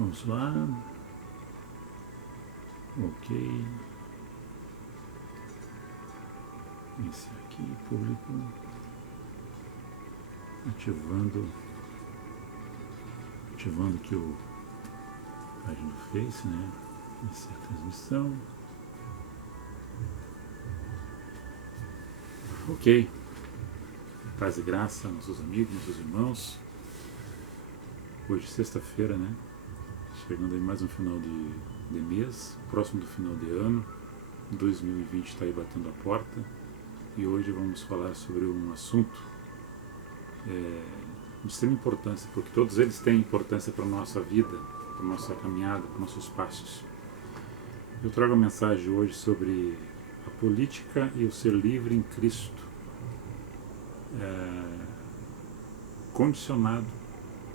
Vamos lá. Ok. Esse aqui, público. Ativando aqui a página do Face, né? Iniciar a transmissão. Ok. Paz e graça, nossos amigos, nossos irmãos. Hoje, sexta-feira, né? Chegando aí mais um final de mês, próximo do final de ano. 2020 está aí batendo a porta. E hoje vamos falar sobre um assunto de extrema importância, porque todos eles têm importância para a nossa vida, para a nossa caminhada, para os nossos passos. Eu trago a mensagem hoje sobre a política e o ser livre em Cristo, condicionado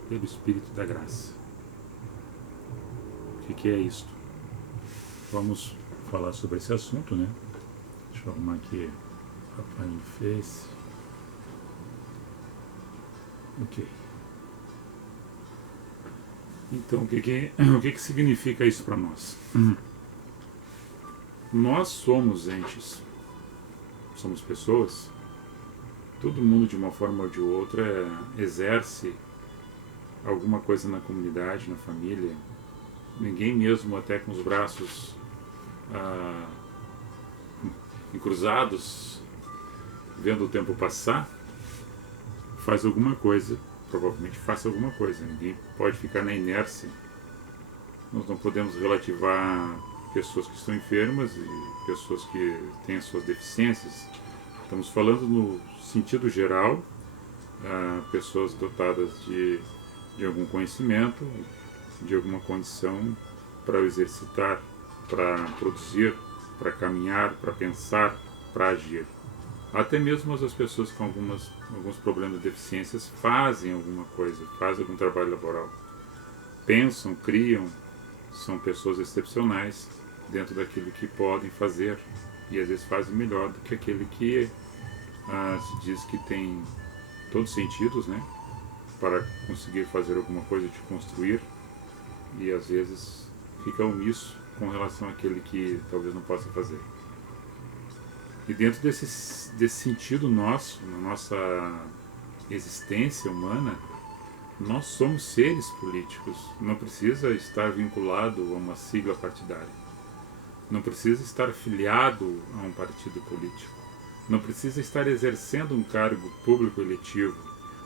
pelo Espírito da Graça. O que é isto? Vamos falar sobre esse assunto, né? Deixa eu arrumar aqui a página do Face. Ok. Então, o que significa isso para nós? Nós somos entes, somos pessoas. Todo mundo, de uma forma ou de outra, exerce alguma coisa na comunidade, na família. Ninguém mesmo, até com os braços encruzados, vendo o tempo passar, faz alguma coisa, provavelmente faça alguma coisa. Ninguém pode ficar na inércia. Nós não podemos relativar pessoas que estão enfermas e pessoas que têm as suas deficiências. Estamos falando no sentido geral, pessoas dotadas de algum conhecimento, de alguma condição para exercitar, para produzir, para caminhar, para pensar, para agir. Até mesmo as pessoas com alguns problemas de deficiências fazem alguma coisa, fazem algum trabalho laboral. Pensam, criam, são pessoas excepcionais dentro daquilo que podem fazer e às vezes fazem melhor do que aquele que se diz que tem todos os sentidos, né, para conseguir fazer alguma coisa, de construir, e às vezes fica omisso com relação àquele que talvez não possa fazer. E dentro desse sentido nosso, na nossa existência humana, nós somos seres políticos. Não precisa estar vinculado a uma sigla partidária. Não precisa estar filiado a um partido político. Não precisa estar exercendo um cargo público eletivo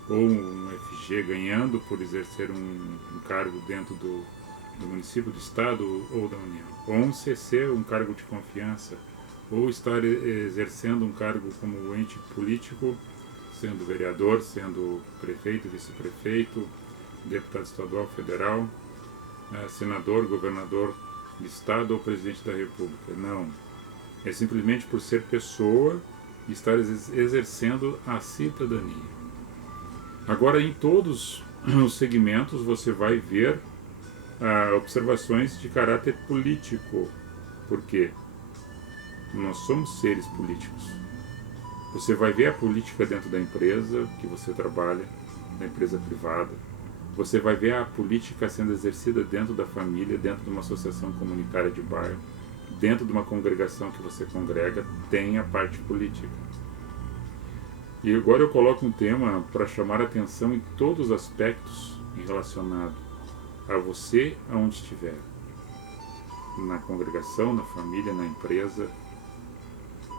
ou um FG, ganhando por exercer um cargo dentro do município, do estado ou da União. Ou um CC, um cargo de confiança, ou estar exercendo um cargo como ente político, sendo vereador, sendo prefeito, vice-prefeito, deputado estadual, federal, senador, governador de estado ou presidente da república. Não. É simplesmente por ser pessoa e estar exercendo a cidadania. Agora, em todos os segmentos, você vai ver observações de caráter político. Por quê? Nós somos seres políticos. Você vai ver a política dentro da empresa que você trabalha, da empresa privada. Você vai ver a política sendo exercida dentro da família, dentro de uma associação comunitária de bairro, dentro de uma congregação que você congrega, tem a parte política. E agora eu coloco um tema para chamar a atenção em todos os aspectos relacionados a você, aonde estiver. Na congregação, na família, na empresa,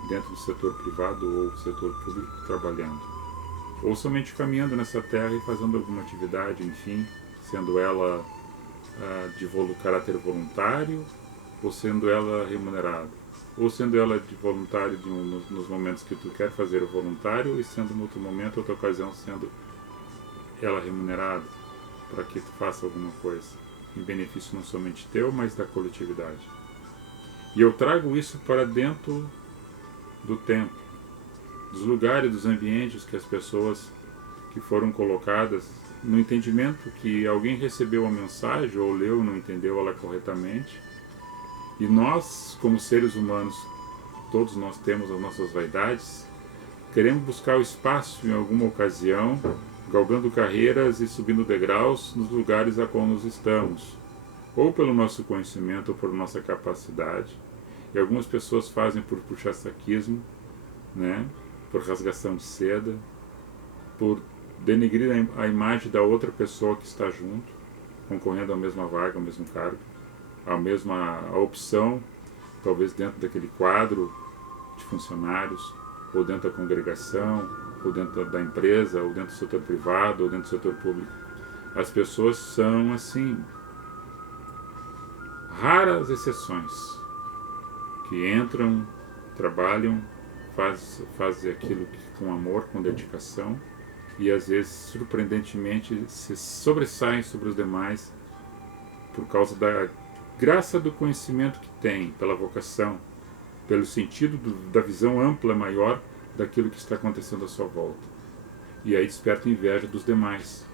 dentro do setor privado ou setor público, trabalhando. Ou somente caminhando nessa terra e fazendo alguma atividade, enfim, sendo ela de caráter voluntário ou sendo ela remunerada. Ou sendo ela de voluntário nos momentos que tu quer fazer o voluntário e sendo em outro momento, outra ocasião, sendo ela remunerada para que tu faça alguma coisa em benefício não somente teu, mas da coletividade. E eu trago isso para dentro do tempo, dos lugares, dos ambientes que as pessoas que foram colocadas no entendimento que alguém recebeu a mensagem ou leu e não entendeu ela corretamente. E nós, como seres humanos, todos nós temos as nossas vaidades, queremos buscar o espaço em alguma ocasião, galgando carreiras e subindo degraus nos lugares a qual nós estamos. ou pelo nosso conhecimento ou por nossa capacidade. E algumas pessoas fazem por puxa-saquismo, né? Por rasgação de seda, por denegrir a imagem da outra pessoa que está junto, concorrendo à mesma vaga, ao mesmo cargo, à mesma opção, talvez dentro daquele quadro de funcionários, ou dentro da congregação, ou dentro da empresa, ou dentro do setor privado, ou dentro do setor público. As pessoas são assim, raras exceções, que entram, trabalham, fazem aquilo com amor, com dedicação, e às vezes, surpreendentemente, se sobressaem sobre os demais por causa da graça do conhecimento que tem, pela vocação, pelo sentido da visão ampla, maior daquilo que está acontecendo à sua volta. E aí desperta inveja dos demais,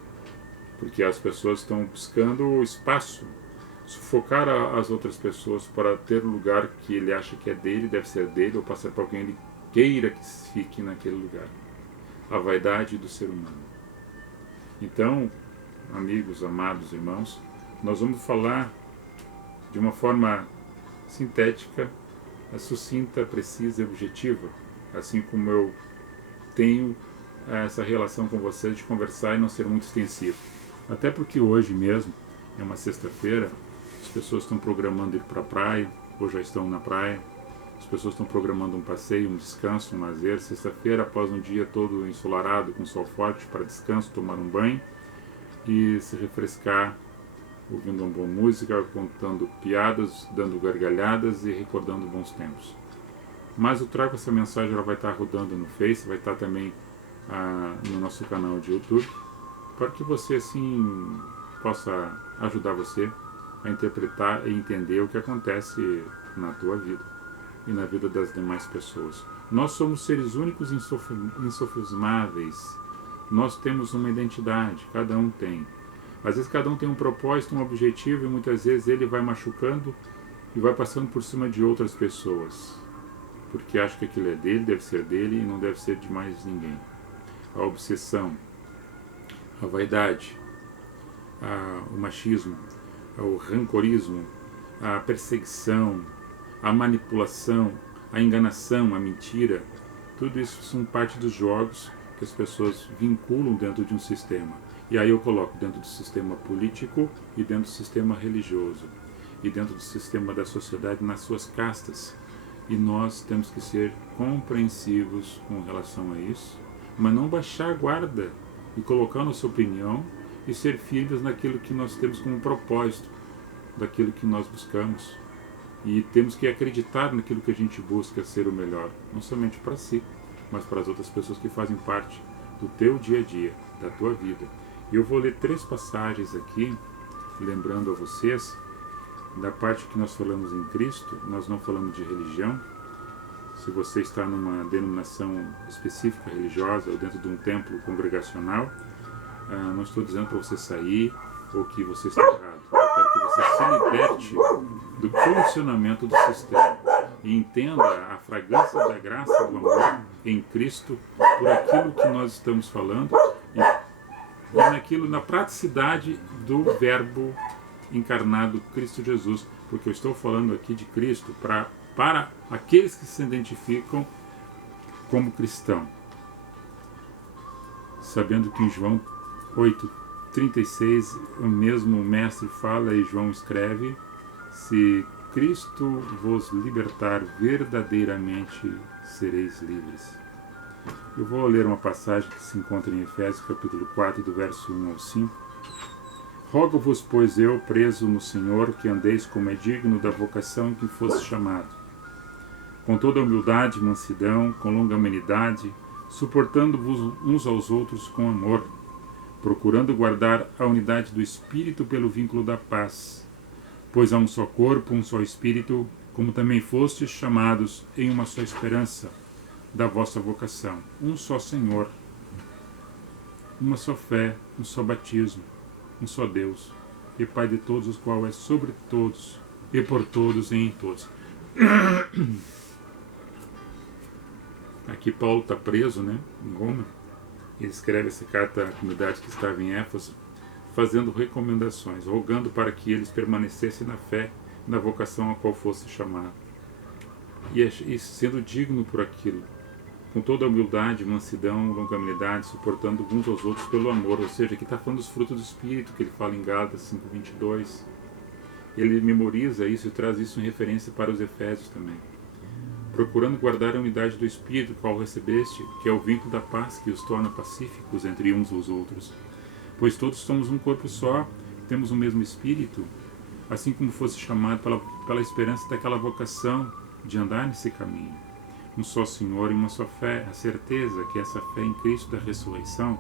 porque as pessoas estão buscando espaço, sufocar as outras pessoas para ter o lugar que ele acha que é dele, deve ser dele, ou passar para alguém ele queira que fique naquele lugar. A vaidade do ser humano. Então, amigos, amados irmãos, nós vamos falar de uma forma sintética, sucinta, precisa e objetiva, assim como eu tenho essa relação com vocês de conversar e não ser muito extensivo. Até porque hoje mesmo, é uma sexta-feira, as pessoas estão programando ir para a praia, ou já estão na praia, as pessoas estão programando um passeio, um descanso, um lazer. Sexta-feira, após um dia todo ensolarado, com sol forte, para descanso, tomar um banho e se refrescar, ouvindo uma boa música, contando piadas, dando gargalhadas e recordando bons tempos. Mas eu trago essa mensagem, ela vai estar rodando no Face, vai estar também no nosso canal de YouTube, para que você assim possa ajudar você a interpretar e entender o que acontece na tua vida e na vida das demais pessoas. Nós somos seres únicos e insofismáveis. Nós temos uma identidade, cada um tem. Às vezes cada um tem um propósito, um objetivo, e muitas vezes ele vai machucando e vai passando por cima de outras pessoas, porque acha que aquilo é dele, deve ser dele e não deve ser de mais ninguém. A obsessão, a vaidade, o machismo, o rancorismo, a perseguição, a manipulação, a enganação, a mentira, tudo isso são parte dos jogos que as pessoas vinculam dentro de um sistema. E aí eu coloco dentro do sistema político e dentro do sistema religioso e dentro do sistema da sociedade nas suas castas. E nós temos que ser compreensivos com relação a isso, mas não baixar a guarda e colocar nossa opinião e ser firmes naquilo que nós temos como propósito, daquilo que nós buscamos. E temos que acreditar naquilo que a gente busca ser o melhor, não somente para si, mas para as outras pessoas que fazem parte do teu dia a dia, da tua vida. E eu vou ler 3 passagens aqui, lembrando a vocês, da parte que nós falamos em Cristo, nós não falamos de religião. Se você está numa denominação específica religiosa ou dentro de um templo congregacional, não estou dizendo para você sair ou que você está errado. Eu quero que você se liberte do funcionamento do sistema e entenda a fragrância da graça do amor em Cristo por aquilo que nós estamos falando e na praticidade do verbo encarnado Cristo Jesus, porque eu estou falando aqui de Cristo para aqueles que se identificam como cristão, sabendo que em João 8:36 o mesmo mestre fala e João escreve: se Cristo vos libertar, verdadeiramente sereis livres. Eu vou ler uma passagem que se encontra em Efésios capítulo 4, do verso 1 ao 5. Rogo-vos, pois eu, preso no Senhor, que andeis como é digno da vocação em que fosse chamado, com toda humildade e mansidão, com longanimidade, suportando-vos uns aos outros com amor, procurando guardar a unidade do Espírito pelo vínculo da paz. Pois há um só corpo, um só Espírito, como também fostes chamados em uma só esperança da vossa vocação, um só Senhor, uma só fé, um só batismo, um só Deus, e Pai de todos, os qual é sobre todos, e por todos e em todos. Aqui Paulo está preso, né, em Roma. Ele escreve essa carta à comunidade que estava em Éfeso, fazendo recomendações, rogando para que eles permanecessem na fé, na vocação a qual fosse chamado, e sendo digno por aquilo, com toda a humildade, mansidão, longanimidade, suportando uns aos outros pelo amor. Ou seja, aqui está falando dos frutos do Espírito, que ele fala em Gálatas 5:22. Ele memoriza isso e traz isso em referência para os Efésios também. Procurando guardar a unidade do Espírito, qual recebeste, que é o vínculo da paz que os torna pacíficos entre uns e os outros. Pois todos somos um corpo só, temos o mesmo Espírito, assim como fosse chamado pela esperança daquela vocação de andar nesse caminho. Um só Senhor e uma só fé, a certeza que essa fé em Cristo da ressurreição,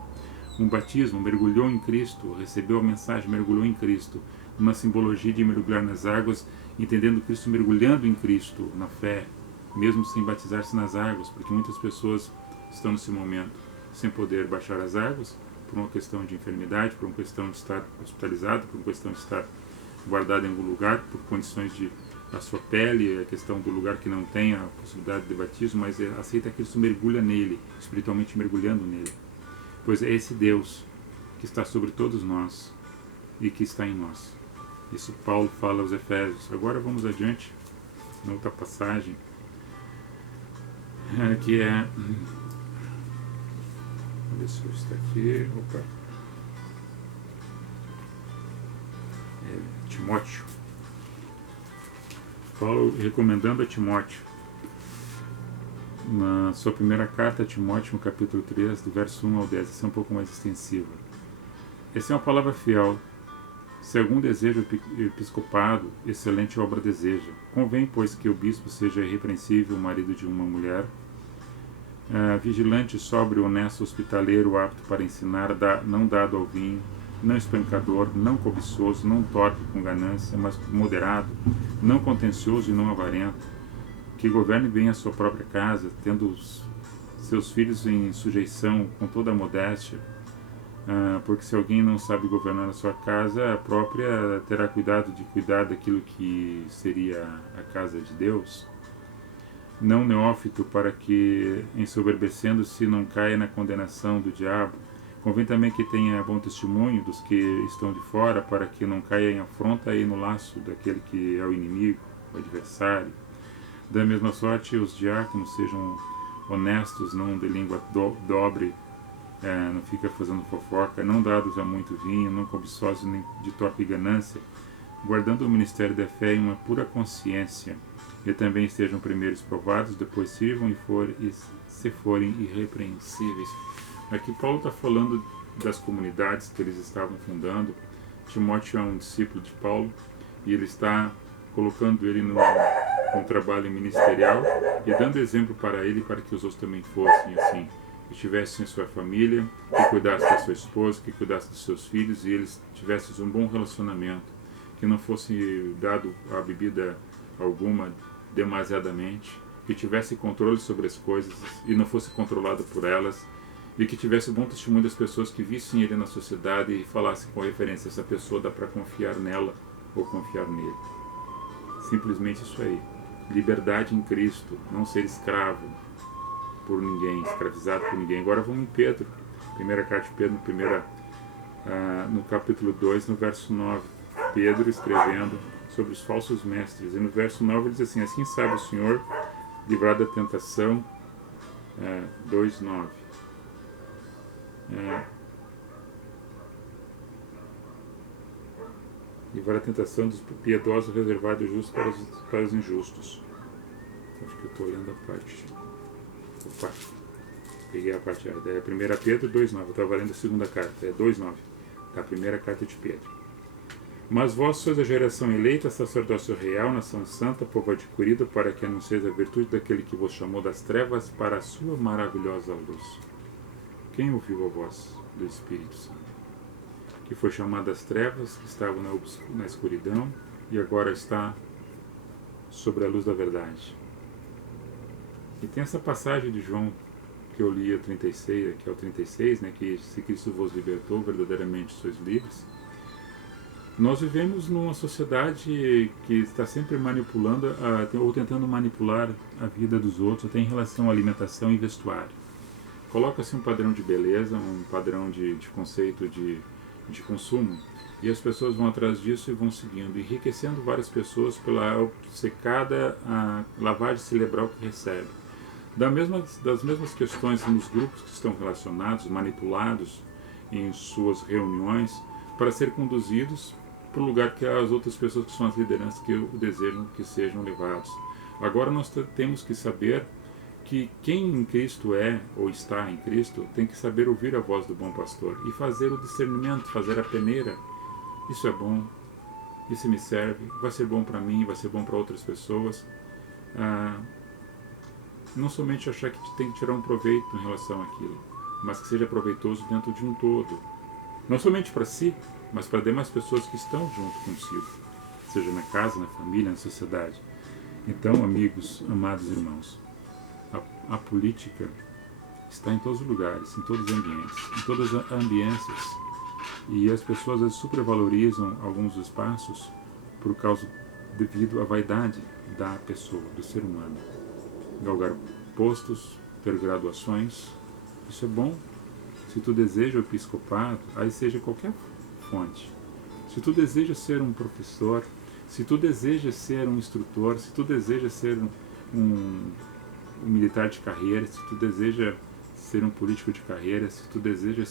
um batismo, mergulhou em Cristo, recebeu a mensagem, mergulhou em Cristo, uma simbologia de mergulhar nas águas, entendendo Cristo mergulhando em Cristo, na fé, mesmo sem batizar-se nas águas, porque muitas pessoas estão nesse momento sem poder baixar as águas, por uma questão de enfermidade, por uma questão de estar hospitalizado, por uma questão de estar guardado em algum lugar, por condições de a sua pele, a questão do lugar que não tem a possibilidade de batismo, mas aceita que Cristo mergulha nele, espiritualmente mergulhando nele. Pois é esse Deus que está sobre todos nós e que está em nós. Isso Paulo fala aos Efésios. Agora vamos adiante, na outra passagem, que é... Vamos ver se está aqui. Opa. Timóteo. Paulo recomendando a Timóteo, na sua primeira carta a Timóteo, no capítulo 3, do verso 1 ao 10. Essa é um pouco mais extensiva. Essa é uma palavra fiel. Se algum deseja o episcopado, excelente obra deseja. Convém, pois, que o bispo seja irrepreensível, marido de uma mulher, vigilante, sóbrio, honesto, hospitaleiro, apto para ensinar, não dado ao vinho, não espancador, não cobiçoso, não torpe com ganância, mas moderado, não contencioso e não avarento, que governe bem a sua própria casa, tendo os seus filhos em sujeição com toda a modéstia, porque se alguém não sabe governar a sua casa, a própria terá cuidado de cuidar daquilo que seria a casa de Deus. Não neófito, para que, ensoberbecendo-se, não caia na condenação do diabo. Convém também que tenha bom testemunho dos que estão de fora, para que não caia em afronta e no laço daquele que é o inimigo, o adversário. Da mesma sorte, os diáconos sejam honestos, não de língua dobre, não fica fazendo fofoca, não dados a muito vinho, não cobiçosos nem de torpe ganância, guardando o ministério da fé em uma pura consciência, e também estejam primeiros provados, depois sirvam e se forem irrepreensíveis. Aqui Paulo está falando das comunidades que eles estavam fundando. Timóteo é um discípulo de Paulo e ele está colocando ele num trabalho ministerial e dando exemplo para ele, para que os outros também fossem assim, que tivessem sua família, que cuidassem da sua esposa, que cuidassem dos seus filhos e eles tivessem um bom relacionamento, que não fosse dado a bebida alguma demasiadamente, que tivesse controle sobre as coisas e não fosse controlado por elas, e que tivesse bom testemunho das pessoas que vissem ele na sociedade e falassem com referência: essa pessoa dá para confiar nela ou confiar nele. Simplesmente isso aí. Liberdade em Cristo, não ser escravo por ninguém, escravizado por ninguém. Agora vamos em Pedro, primeira carta de Pedro, no capítulo 2, no verso 9. Pedro escrevendo sobre os falsos mestres, e no verso 9 ele diz assim: assim sabe o Senhor livrar da tentação, 2:9. Livrar a tentação dos piedosos, reservar do justo para os injustos. Acho que eu estou olhando a parte. Opa, peguei a parte errada. É 1 Pedro 2:9. Eu estava lendo a segunda carta, é 2:9. Tá, a primeira carta de Pedro. Mas vós sois a geração eleita, sacerdócio real, nação santa, povo adquirido, para que anuncieis a virtude daquele que vos chamou das trevas para a sua maravilhosa luz. Quem ouviu a voz do Espírito Santo? Que foi chamado das trevas, que estava na escuridão e agora está sobre a luz da verdade. E tem essa passagem de João que eu li, que é o 36, né, que se Cristo vos libertou, verdadeiramente sois livres. Nós vivemos numa sociedade que está sempre manipulando, ou tentando manipular a vida dos outros, até em relação à alimentação e vestuário. Coloca-se um padrão de beleza, um padrão de conceito de de consumo, e as pessoas vão atrás disso e vão seguindo, enriquecendo várias pessoas pela obcecada a lavagem cerebral que recebe. Das mesmas questões nos grupos que estão relacionados, manipulados em suas reuniões, para ser conduzidos para o lugar que as outras pessoas que são as lideranças que desejam que sejam levados. Agora nós temos que saber que quem em Cristo é ou está em Cristo tem que saber ouvir a voz do bom pastor e fazer o discernimento, fazer a peneira. Isso é bom, isso me serve, vai ser bom para mim, vai ser bom para outras pessoas. Não somente achar que tem que tirar um proveito em relação àquilo, mas que seja proveitoso dentro de um todo. Não somente para si, mas para demais pessoas que estão junto consigo, seja na casa, na família, na sociedade. Então, amigos, amados irmãos, a política está em todos os lugares, em todos os ambientes, em todas as ambiências, e as pessoas às vezes supervalorizam alguns espaços devido à vaidade da pessoa, do ser humano. Galgar postos, ter graduações, isso é bom. Se tu deseja o episcopado, aí seja qualquer fonte. Se tu deseja ser um professor, se tu deseja ser um instrutor, se tu deseja ser um militar de carreira, se tu deseja ser um político de carreira, se tu deseja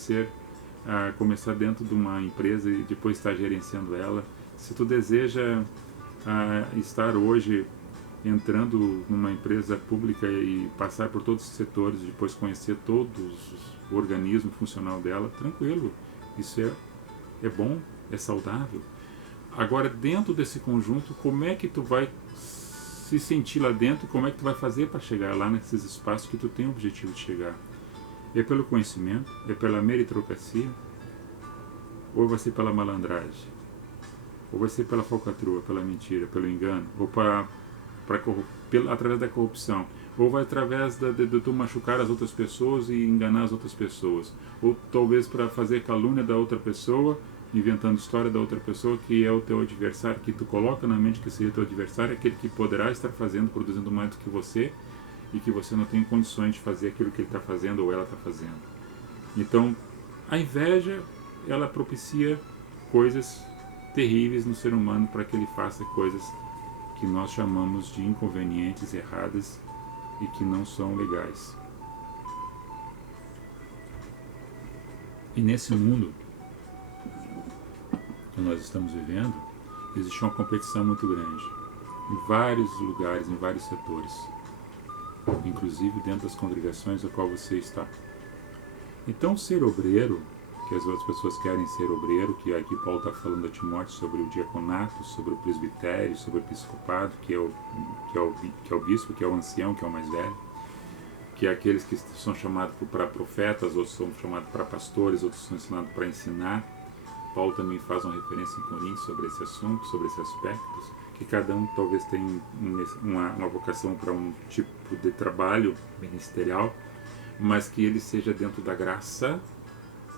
começar dentro de uma empresa e depois estar gerenciando ela, se tu deseja estar hoje entrando numa empresa pública e passar por todos os setores, depois conhecer todos o organismo funcional dela, tranquilo, isso é bom, é saudável. Agora, dentro desse conjunto, como é que tu vai se sentir lá dentro, como é que tu vai fazer para chegar lá nesses espaços que tu tem o objetivo de chegar? É pelo conhecimento? É pela meritocracia? Ou vai ser pela malandragem? Ou vai ser pela falcatrua, pela mentira, pelo engano? Ou através da corrupção? Ou vai através de tu machucar as outras pessoas e enganar as outras pessoas? Ou talvez para fazer calúnia da outra pessoa, inventando história da outra pessoa que é o teu adversário, que tu coloca na mente que seria teu adversário, aquele que poderá estar produzindo mais do que você, e que você não tem condições de fazer aquilo que ele está fazendo ou ela está fazendo. Então, a inveja, ela propicia coisas terríveis no ser humano para que ele faça coisas que nós chamamos de inconvenientes, erradas e que não são legais. E nesse mundo que nós estamos vivendo, existe uma competição muito grande em vários lugares, em vários setores, inclusive dentro das congregações a qual você está. Então, ser obreiro, que as outras pessoas querem ser obreiro, que aqui Paulo está falando a Timóteo sobre o diaconato, sobre o presbitério, sobre o episcopado, que é o bispo, que é o ancião, que é o mais velho, que é aqueles que são chamados para profetas, outros são chamados para pastores, outros são ensinados para ensinar. Paulo também faz uma referência em Coríntios sobre esse assunto, sobre esses aspectos, que cada um talvez tenha uma vocação para um tipo de trabalho ministerial, mas que ele seja dentro da graça,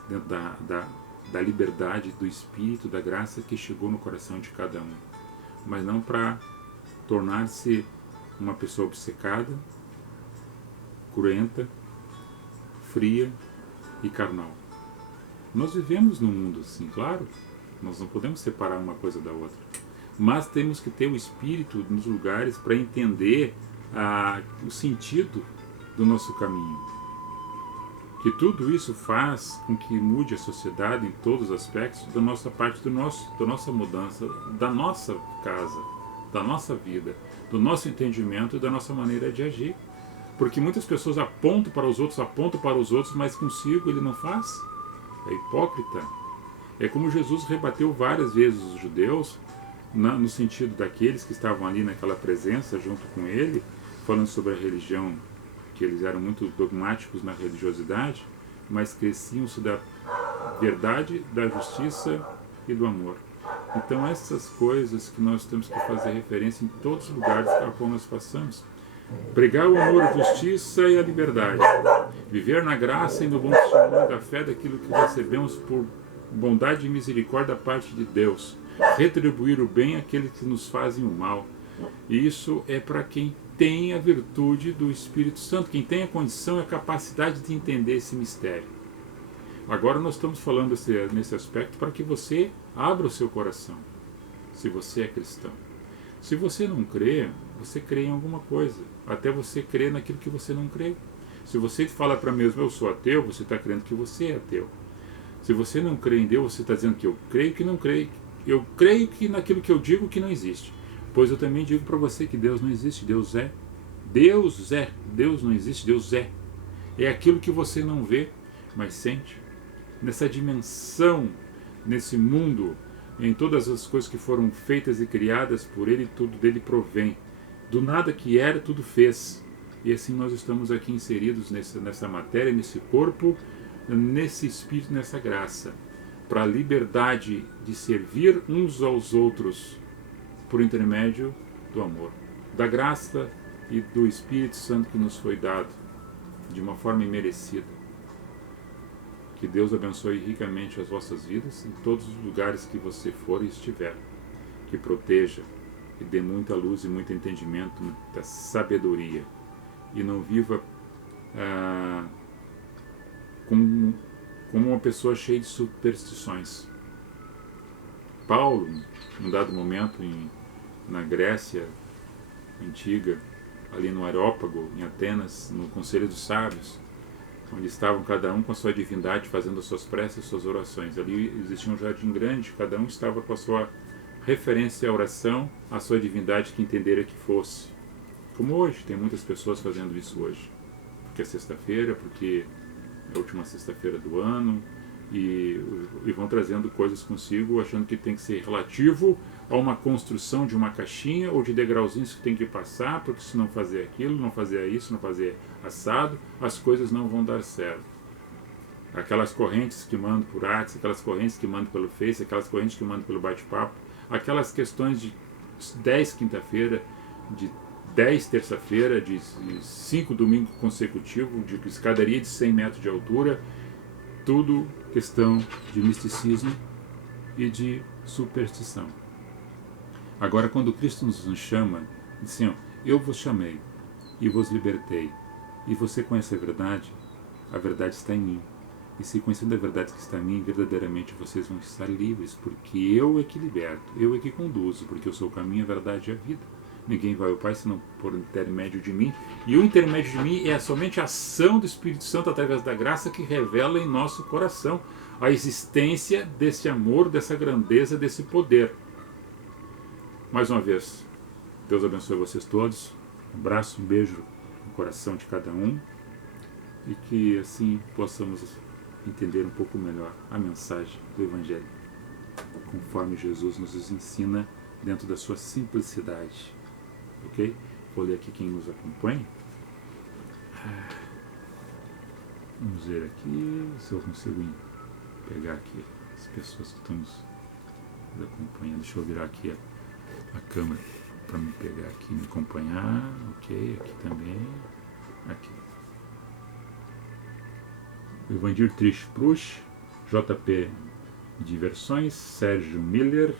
dentro da liberdade, do Espírito, da graça que chegou no coração de cada um, mas não para tornar-se uma pessoa obcecada, cruenta, fria e carnal. Nós vivemos num mundo assim, claro, nós não podemos separar uma coisa da outra, mas temos que ter o Espírito nos lugares para entender o sentido do nosso caminho. Que tudo isso faz com que mude a sociedade em todos os aspectos da nossa parte, da nossa mudança, da nossa casa, da nossa vida, do nosso entendimento e da nossa maneira de agir. Porque muitas pessoas apontam para os outros, mas consigo ele não faz. É hipócrita. É como Jesus rebateu várias vezes os judeus, no sentido daqueles que estavam ali naquela presença junto com ele, falando sobre a religião, que eles eram muito dogmáticos na religiosidade, mas cresciam-se da verdade, da justiça e do amor. Então essas coisas que nós temos que fazer referência em todos os lugares a qual nós passamos. Pregar o amor, a justiça e a liberdade. Viver na graça e no bom testemunho da fé daquilo que recebemos por bondade e misericórdia da parte de Deus. Retribuir o bem àqueles que nos fazem o mal. E isso é para quem tem a virtude do Espírito Santo, quem tem a condição e a capacidade de entender esse mistério. Agora nós estamos falando nesse aspecto para que você abra o seu coração, se você é cristão. Se você não crê, você crê em alguma coisa, até você crê naquilo que você não crê. Se você fala para mim mesmo, eu sou ateu, você está crendo que você é ateu. Se você não crê em Deus, você está dizendo que eu creio que não creio. Eu creio que naquilo que eu digo que não existe. Pois eu também digo para você que Deus não existe, Deus é. Deus é. Deus não existe, Deus é. É aquilo que você não vê, mas sente. Nessa dimensão, nesse mundo, em todas as coisas que foram feitas e criadas por Ele, tudo dele provém. Do nada que era, tudo fez. E assim nós estamos aqui inseridos nessa matéria, nesse corpo, nesse espírito, nessa graça, para a liberdade de servir uns aos outros por intermédio do amor, da graça e do Espírito Santo que nos foi dado de uma forma imerecida. Que Deus abençoe ricamente as vossas vidas em todos os lugares que você for e estiver. Que proteja e dê muita luz e muito entendimento, muita sabedoria. E não viva como uma pessoa cheia de superstições. Paulo, num dado momento na Grécia antiga, ali no Areópago, em Atenas, no Conselho dos Sábios, onde estavam cada um com a sua divindade fazendo as suas preces e suas orações. Ali existia um jardim grande, cada um estava com a sua referência à oração, à sua divindade que entendera que fosse. Como hoje, tem muitas pessoas fazendo isso hoje. Porque é sexta-feira, porque é a última sexta-feira do ano, e vão trazendo coisas consigo, achando que tem que ser relativo a uma construção de uma caixinha ou de degrauzinhos que tem que passar, porque se não fazer aquilo, não fazer isso, não fazer assado, as coisas não vão dar certo. Aquelas correntes que mandam por WhatsApp, aquelas correntes que mandam pelo Face, aquelas correntes que mandam pelo bate-papo, aquelas questões de 10 quinta-feira, de 10 terça-feira, de 5 domingos consecutivos, de escadaria de 100 metros de altura, tudo questão de misticismo e de superstição. Agora, quando Cristo nos chama, diz assim, eu vos chamei e vos libertei, e você conhece a verdade está em mim. E se conhecendo a verdade que está em mim, verdadeiramente vocês vão estar livres, porque eu é que liberto, eu é que conduzo, porque eu sou o caminho, a verdade e a vida. Ninguém vai ao Pai senão por intermédio de mim. E o intermédio de mim é somente a ação do Espírito Santo através da graça que revela em nosso coração a existência desse amor, dessa grandeza, desse poder. Mais uma vez, Deus abençoe vocês todos. Um abraço, um beijo no coração de cada um. E que assim possamos entender um pouco melhor a mensagem do Evangelho, conforme Jesus nos ensina dentro da sua simplicidade. Ok? Vou ler aqui quem nos acompanha. Vamos ver aqui se eu consigo pegar aqui as pessoas que estão nos acompanhando. Deixa eu virar aqui a câmera para me pegar aqui, me acompanhar. Ok, aqui também. Aqui. O Evandir Trish Prush, JP Diversões, Sérgio Miller,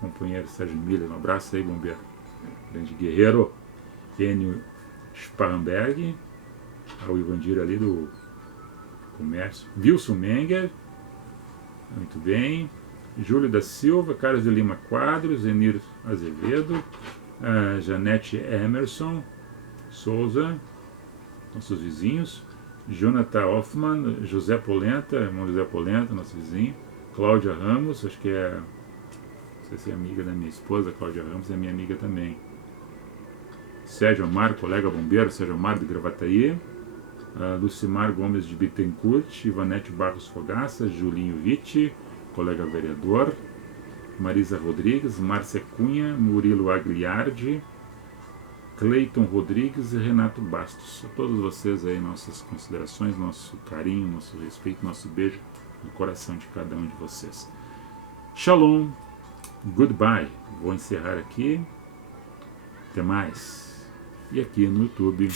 companheiro Sérgio Miller, um abraço aí, bombeiro, grande guerreiro. Enio Sparrenberg, o Ivandir ali do comércio, Wilson Menger, muito bem, Júlio da Silva, Carlos de Lima Quadros, Enir Azevedo, Janete Emerson Souza, nossos vizinhos, Jonathan Hoffman, José Polenta, irmão José Polenta, nosso vizinho, Cláudia Ramos, acho que não sei se é amiga da minha esposa, Cláudia Ramos é minha amiga também. Sérgio Amar, colega bombeiro, Sérgio Amar de Gravataí, Lucimar Gomes de Bittencourt, Ivanete Barros Fogaça, Julinho Vitti, colega vereador, Marisa Rodrigues, Márcia Cunha, Murilo Agliardi, Cleiton Rodrigues e Renato Bastos. A todos vocês aí, nossas considerações, nosso carinho, nosso respeito, nosso beijo no coração de cada um de vocês. Shalom, goodbye. Vou encerrar aqui. Até mais. E aqui no YouTube.